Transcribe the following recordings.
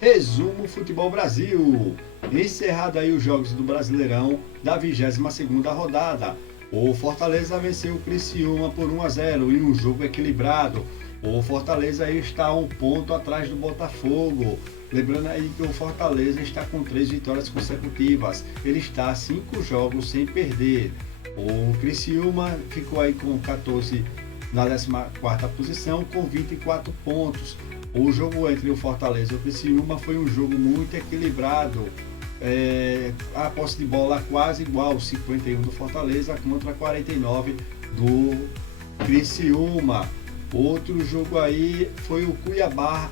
Resumo Futebol Brasil. Encerrado aí os jogos do Brasileirão da 22ª rodada. O Fortaleza venceu o Criciúma por 1-0 em um jogo equilibrado. O Fortaleza aí está a 1 ponto atrás do Botafogo. Lembrando aí que o Fortaleza está com 3 vitórias consecutivas. Ele está a 5 jogos sem perder. O Criciúma ficou aí com 14 na 14ª posição com 24 pontos. O jogo entre o Fortaleza e o Criciúma foi um jogo muito equilibrado. A posse de bola quase igual, 51 do Fortaleza contra 49 do Criciúma. Outro jogo aí foi o Cuiabá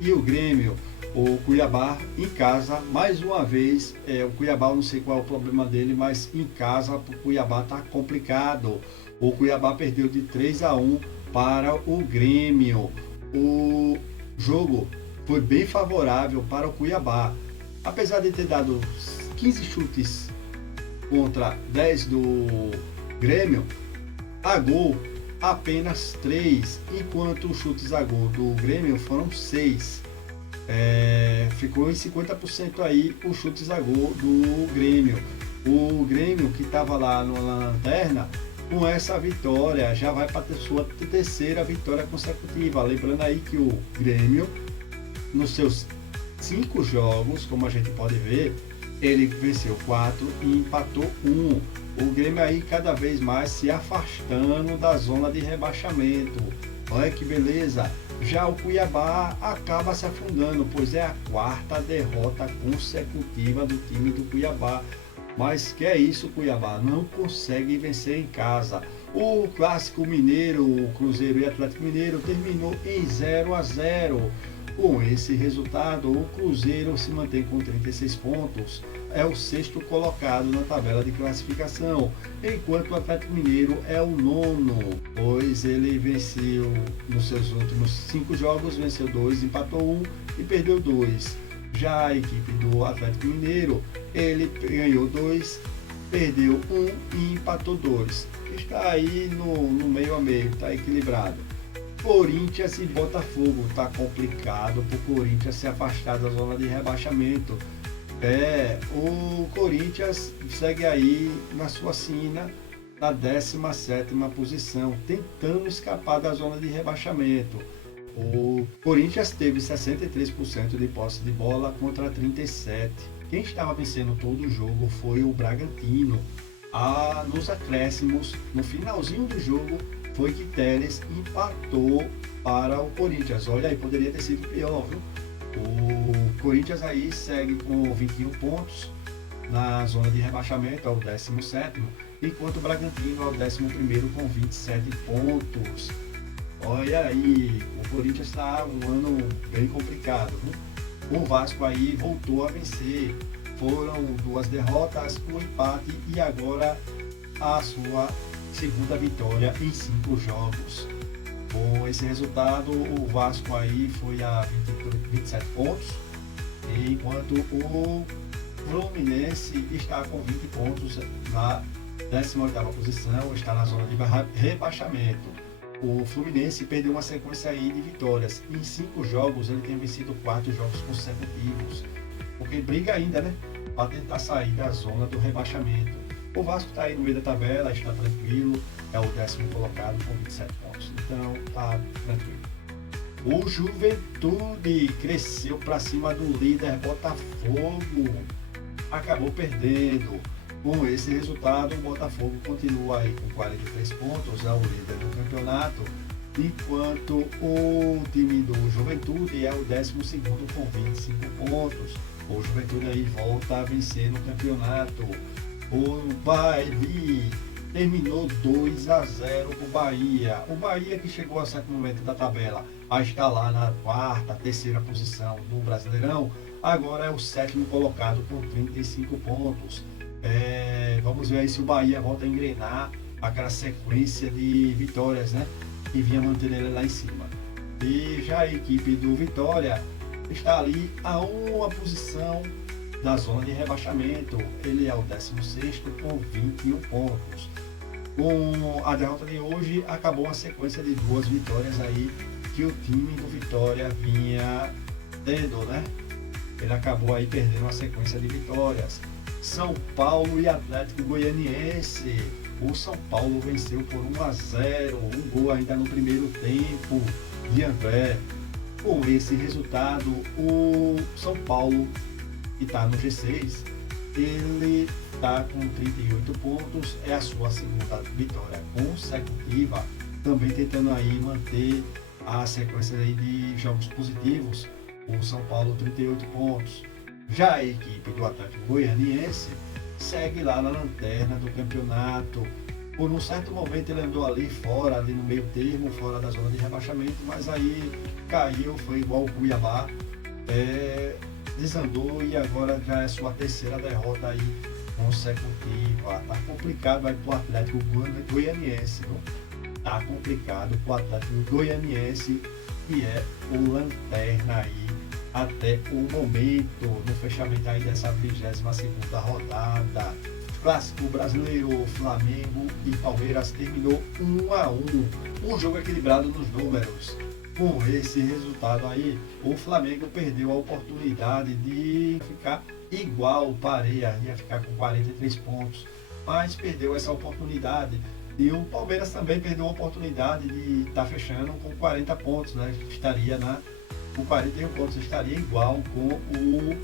e o Grêmio. O Cuiabá em casa, mais uma vez, o Cuiabá, eu não sei qual é o problema dele, mas em casa o Cuiabá está complicado. O Cuiabá perdeu de 3-1 para o Grêmio. O jogo foi bem favorável para o Cuiabá. Apesar de ter dado 15 chutes contra 10 do Grêmio, a gol apenas 3, enquanto os chutes a gol do Grêmio foram 6. Ficou em 50% aí os chutes a gol do Grêmio. O Grêmio, que estava lá na lanterna, com essa vitória já vai para a sua terceira vitória consecutiva. Lembrando aí que o Grêmio, nos seus 5 jogos, como a gente pode ver, ele venceu 4 e empatou 1. O Grêmio aí cada vez mais se afastando da zona de rebaixamento. Olha que beleza! Já o Cuiabá acaba se afundando, pois é a 4ª derrota consecutiva do time do Cuiabá. Mas que é isso, o Cuiabá não consegue vencer em casa. O Clássico Mineiro, o Cruzeiro e Atlético Mineiro, terminou em 0-0. Com esse resultado, o Cruzeiro se mantém com 36 pontos, é o 6º colocado na tabela de classificação, enquanto o Atlético Mineiro é o 9º, pois ele venceu nos seus últimos 5 jogos, venceu 2, empatou 1 e perdeu 2. Já a equipe do Atlético Mineiro, ele ganhou 2, perdeu 1 e empatou 2. Está aí no meio a meio, está equilibrado. Corinthians e Botafogo, está complicado para o Corinthians se afastar da zona de rebaixamento. O Corinthians segue aí na sua sina, na 17ª posição, tentando escapar da zona de rebaixamento. O Corinthians teve 63% de posse de bola contra 37%. Quem estava vencendo todo o jogo foi o Bragantino. Nos acréscimos, no finalzinho do jogo, foi que Telles empatou para o Corinthians. Olha aí, poderia ter sido pior, viu? O Corinthians aí segue com 21 pontos na zona de rebaixamento, é o 17º, enquanto o Bragantino é o 11º com 27 pontos. Olha aí, o Corinthians está um ano bem complicado, viu? O Vasco aí voltou a vencer. Foram 2 derrotas, um empate e agora a sua segunda vitória em 5 jogos. Com esse resultado, o Vasco aí foi a 27 pontos, enquanto o Fluminense está com 20 pontos na 18ª posição, está na zona de rebaixamento. O Fluminense perdeu uma sequência aí de vitórias. Em 5 jogos, ele tem vencido 4 jogos consecutivos, porque briga ainda, né, para tentar sair da zona do rebaixamento. O Vasco está aí no meio da tabela, está tranquilo, é o 10º colocado com 27 pontos, então está tranquilo. O Juventude cresceu para cima do líder Botafogo, acabou perdendo. Com esse resultado, o Botafogo continua aí com 43 pontos, é o líder do campeonato, enquanto o time do Juventude é o 12º com 25 pontos. O Juventude aí volta a vencer no campeonato. O Bahia terminou 2-0 para o Bahia. O Bahia, que chegou a certo momento da tabela a estar lá na 4ª, 3ª posição do Brasileirão, agora é o 7º colocado com 35 pontos. Vamos ver aí se o Bahia volta a engrenar aquela sequência de vitórias, né, que vinha mantendo ele lá em cima. E já a equipe do Vitória está ali a uma posição da zona de rebaixamento. Ele é o 16º com 21 pontos. Com a derrota de hoje, acabou a sequência de 2 vitórias aí que o time do Vitória vinha tendo, né? ele acabou aí perdendo uma sequência de vitórias. São Paulo e Atlético Goianiense. O São Paulo venceu por 1-0, um gol ainda no primeiro tempo de André. Com esse resultado, o São Paulo, que está no G6, ele está com 38 pontos, é a sua segunda vitória consecutiva, também tentando aí manter a sequência aí de jogos positivos. O São Paulo 38 pontos. Já a equipe do Atlético Goianiense segue lá na lanterna do campeonato. Por um certo momento ele andou ali fora, ali no meio termo, fora da zona de rebaixamento, mas aí caiu, foi igual o Cuiabá, desandou e agora já é sua terceira derrota aí consecutiva. Tá complicado aí pro Atlético Goianiense, viu? Tá complicado pro Atlético Goianiense, que é o lanterna aí até o momento, no fechamento aí dessa 22ª rodada. Clássico brasileiro, Flamengo e Palmeiras terminou 1-1, um jogo equilibrado nos números. Com esse resultado aí, o Flamengo perdeu a oportunidade de ficar igual o Pareia, ia ficar com 43 pontos, mas perdeu essa oportunidade. E o Palmeiras também perdeu a oportunidade de estar fechando com 40 pontos, né? Estaria com 41 pontos, estaria igual com o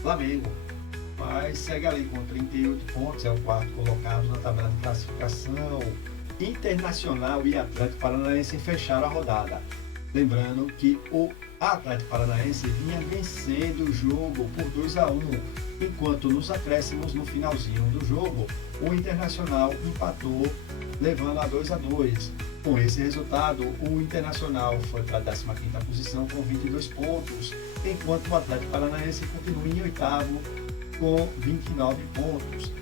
Flamengo. Mas segue ali com 38 pontos, é o quarto colocado na tabela de classificação. Internacional e Atlético Paranaense fecharam a rodada. Lembrando que o Atlético Paranaense vinha vencendo o jogo por 2-1, enquanto nos acréscimos, no finalzinho do jogo, o Internacional empatou, levando a 2-2. Com esse resultado, o Internacional foi para a 15ª posição com 22 pontos, enquanto o Atlético Paranaense continua em oitavo com 29 pontos.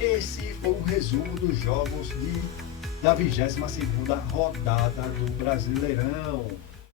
Esse foi o resumo dos jogos da 22ª rodada do Brasileirão.